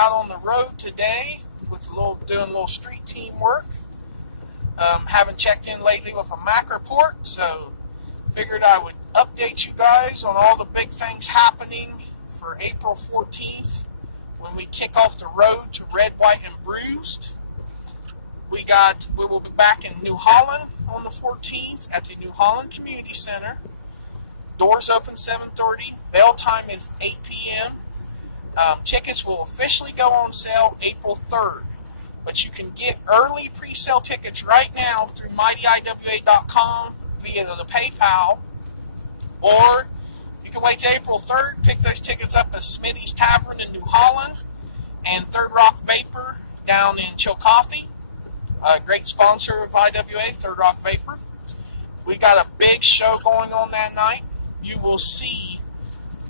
out on the road today with doing a little street team work. Haven't checked in lately with a Mack Report, so figured I would update you guys on all the big things happening for April 14th when we kick off the road to Red, White, and Bruised. We will be back in New Holland on the 14th at the New Holland Community Center. Doors open 7:30. Bell time is 8 p.m. Tickets will officially go on sale April 3rd. But you can get early pre-sale tickets right now through MightyIWA.com via the PayPal. Or you can wait till April 3rd, pick those tickets up at Smitty's Tavern in New Holland and Third Rock Vapor down in Chillicothe. A great sponsor of IWA, Third Rock Vapor. We got a big show going on that night. You will see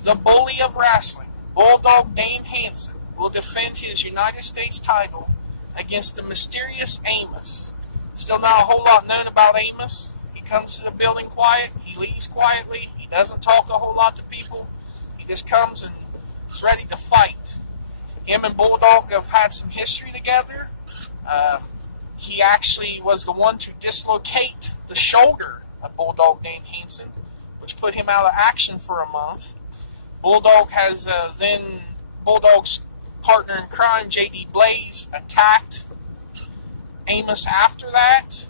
the bully of wrestling, Bulldog Dane Hansen, will defend his United States title against the mysterious Amos. Still not a whole lot known about Amos. He comes to the building quiet. He leaves quietly. He doesn't talk a whole lot to people. He just comes and is ready to fight. Him and Bulldog have had some history together. He actually was the one to dislocate the shoulder of Bulldog Dane Hansen, which put him out of action for a month. Bulldog has Bulldog's partner in crime, J.D. Blaze, attacked Amos after that.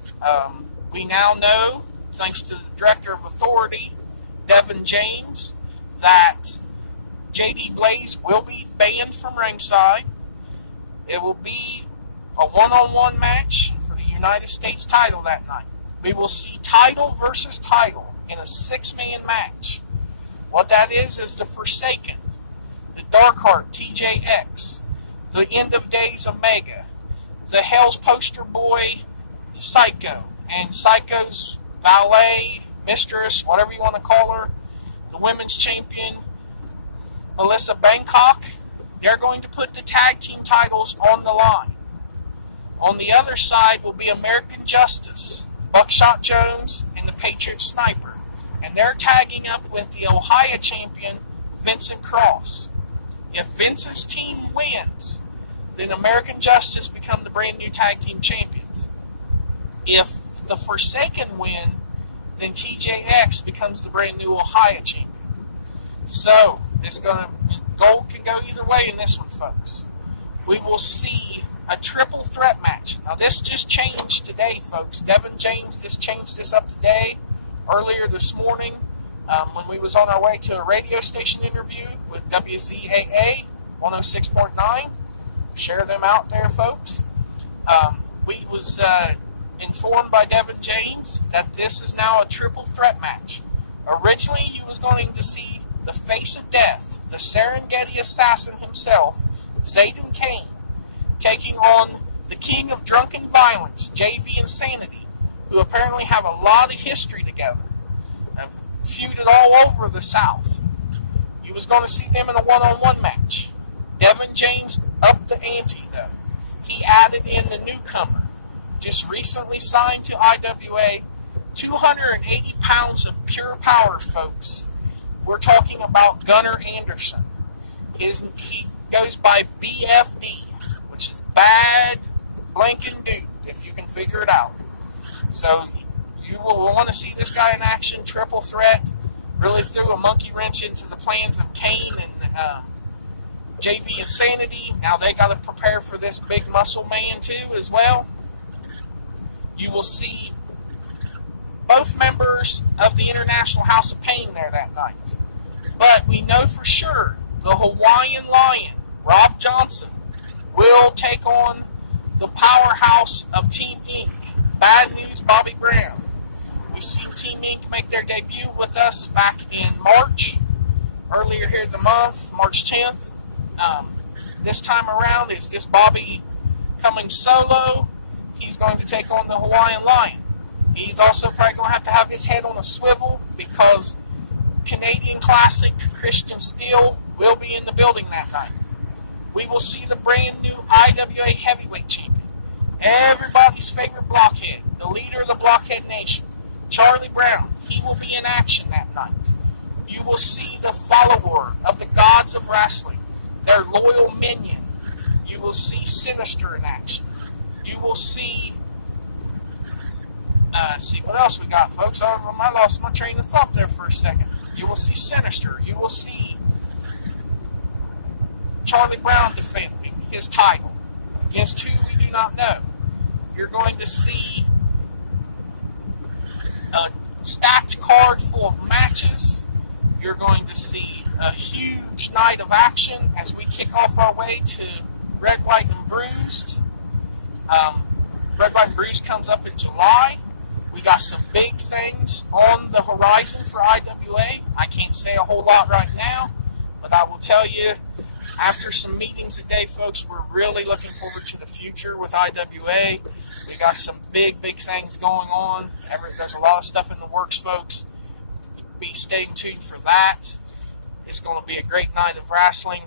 We now know, thanks to the Director of Authority, Devin James, that J.D. Blaze will be banned from ringside. It will be a one-on-one match for the United States title that night. We will see title versus title in a six-man match. What that is the Forsaken, the Darkheart TJX, the End of Days Omega, the Hell's Poster Boy Psycho, and Psycho's valet, mistress, whatever you want to call her, the women's champion, Melissa Bangkok. They're going to put the tag team titles on the line. On the other side will be American Justice, Buckshot Jones, and the Patriot Sniper. And they're tagging up with the Ohio champion, Vincent Cross. If Vincent's team wins, then American Justice become the brand new tag team champions. If the Forsaken win, then TJX becomes the brand new Ohio champion. So, gold can go either way in this one, folks. We will see a triple threat match. Now, this just changed today, folks. Devin James just changed this up today, earlier this morning, when we was on our way to a radio station interview with WZAA 106.9. Share them out there, folks. We was informed by Devin James that this is now a triple threat match. Originally, you was going to see the face of death, the Serengeti assassin himself, Zayden Kane, taking on the king of drunken violence, JV Insanity, who apparently have a lot of history together. Have feuded all over the South. You was going to see them in a one-on-one match. Devin James upped the ante, though. He added in the newcomer, just recently signed to IWA, 280 pounds of pure power, folks. We're talking about Gunnar Anderson. He goes by BFD, which is bad blanking dude, if you can figure it out. So you will want to see this guy in action, triple threat. Really threw a monkey wrench into the plans of Kane and JV Insanity. Now they got to prepare for this big muscle man too as well. You will see both members of the International House of Pain there that night. But we know for sure the Hawaiian Lion, Rob Johnson, will take on the powerhouse of Team Inc., Bad News Bobby Brown. We've seen Team Inc. make their debut with us back in March, earlier here in the month, March 10th. This time around, is this Bobby coming solo? He's going to take on the Hawaiian Lion. He's also probably going to have his head on a swivel because Canadian Classic Christian Steel will be in the building that night. We will see the brand new IWA Heavyweight Champion, everybody's favorite blockhead, the leader of the Blockhead Nation, Charlie Brown. He will be in action that night. You will see the follower of the gods of wrestling, their loyal minion, Sinister in action. You will see, see what else we got, folks. I lost my train of thought there for a second. You will see Sinister. You will see Charlie Brown defending his title against who we do not know. You're going to see a stacked card full of matches. You're going to see a huge night of action as we kick off our way to Red, White, and Bruised. Red, White, and Bruised comes up in July. We got some big things on the horizon for IWA. I can't say a whole lot right now, but I will tell you, after some meetings today, folks, we're really looking forward to the future with IWA. We got some big things going on. There's a lot of stuff in the works, folks. Be staying tuned for that. It's going to be a great night of wrestling.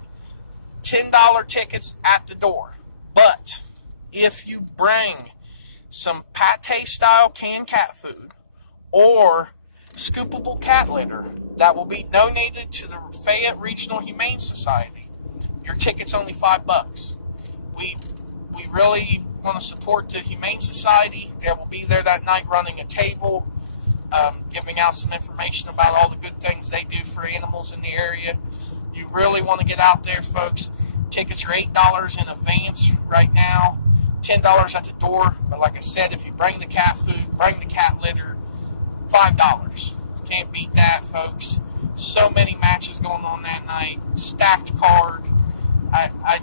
$10 tickets at the door. But if you bring some pate-style canned cat food or scoopable cat litter that will be donated to the Fayette Regional Humane Society, your ticket's only $5. We really want to support the Humane Society. They will be there that night running a table, giving out some information about all the good things they do for animals in the area. You really want to get out there, folks. Tickets are $8 in advance right now, $10 at the door. But like I said, if you bring the cat food, bring the cat litter, $5. Can't beat that, folks. So many matches going on that night. Stacked card. I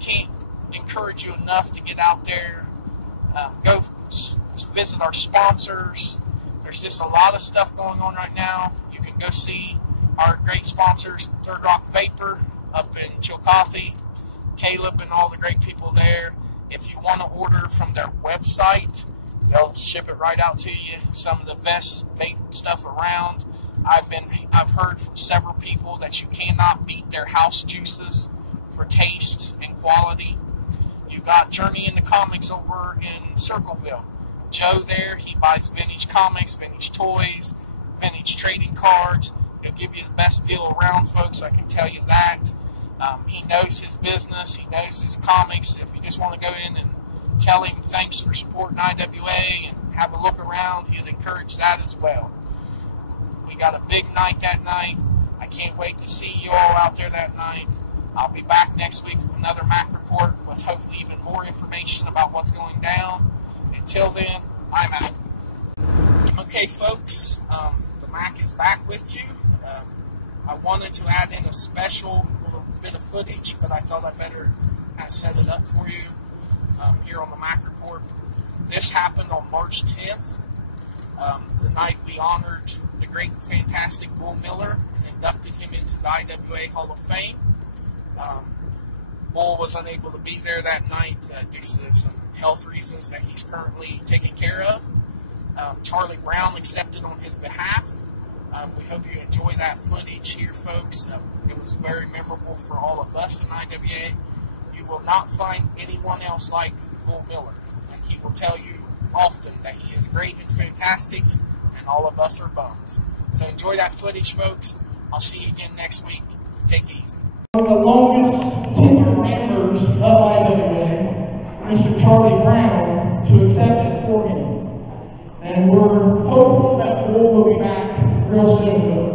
can't encourage you enough to get out there. Go visit our sponsors. There's just a lot of stuff going on right now. You can go see our great sponsors, Third Rock Vapor up in Chillicothe, Caleb and all the great people there. If you want to order from their website, they'll ship it right out to you. Some of the best vape stuff around. I've heard from several people that you cannot beat their house juices for taste and quality. You got Journey into Comics over in Circleville. Joe there, he buys vintage comics, vintage toys, vintage trading cards. He'll give you the best deal around, folks, I can tell you that. He knows his business, he knows his comics. If you just want to go in and tell him thanks for supporting IWA and have a look around, he'll encourage that as well. We got a big night that night. I can't wait to see you all out there that night. I'll be back next week with another Mack Report with hopefully even more information about what's going down. Until then, I'm out. Okay, folks, the Mack is back with you. I wanted to add in a special little bit of footage, but I thought I better set it up for you here on the Mack Report. This happened on March 10th, the night we honored the great, fantastic Bull Miller and inducted him into the IWA Hall of Fame. Bull was unable to be there that night due to some health reasons that he's currently taking care of. Charlie Brown accepted on his behalf. We hope you enjoy that footage here, folks. It was very memorable for all of us in IWA. You will not find anyone else like Bull Miller, and he will tell you often that he is great and fantastic, and all of us are bums. So enjoy that footage, folks. I'll see you again next week. Take it easy. One of the longest tenured members of IWA, Mr. Charlie Brown, to accept it for him. And we're hopeful that Bull will be back real soon with us.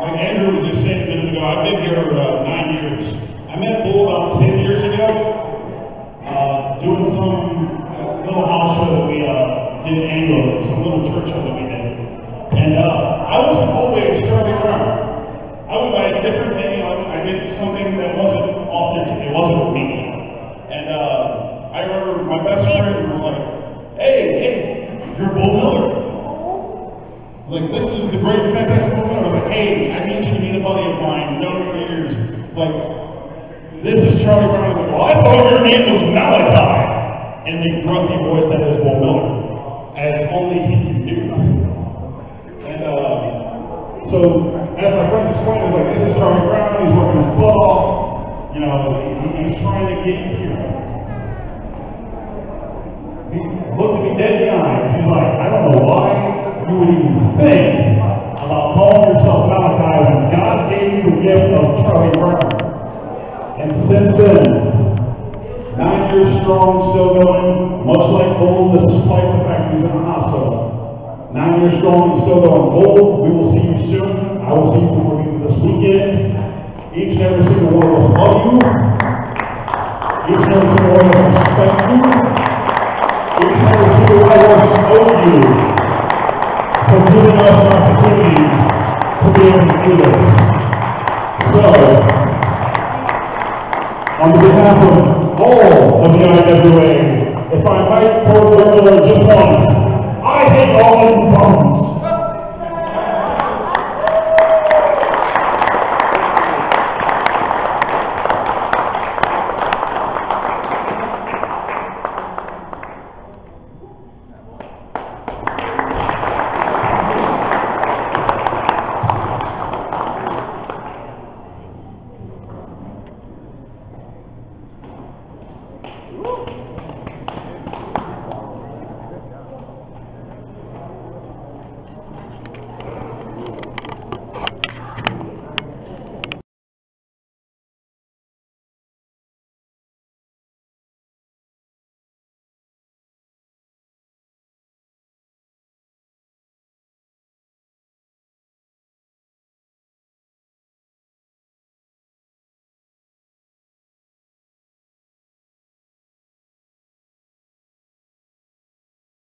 Like Andrew was just saying a minute ago, I've been here 9 years. I met Bull about 10 years ago, doing some little house show that we did annually, some little church show that we did. And I wasn't always Charlie Brown. I went by a different name. I did something that wasn't authentic. It wasn't me. And I remember my best friend was like, hey, you're Bull Miller. Like, this is the great, fantastic Bull Miller. I was like, hey, I need you to meet a buddy of mine, known for years. Like, this is Charlie Brown. I was like, well, I thought your name was Malachi. In the grumpy voice that is Bull Miller, as only he can do. And so, as my friends explained, it was like, this is Charlie Brown, he's working his butt off. You know, he's trying to get here. He looked at me dead in the eyes. He's like, I don't know why you would even think about calling yourself Malachi when God gave you the gift of Charlie Brown. And since then, 9 years strong, still going, much like Bull, despite the fact he's in the hospital. 9 years strong and still going. Bull, we will see you soon. I will see you before you this weekend. Each and every single one of us love you. Each and every single one of us respect you. Each and every single one of us owe you for giving us an opportunity to be able to do this. So, on behalf of all of the IWA, if I might quote the Lord just once, I hate all of you bums.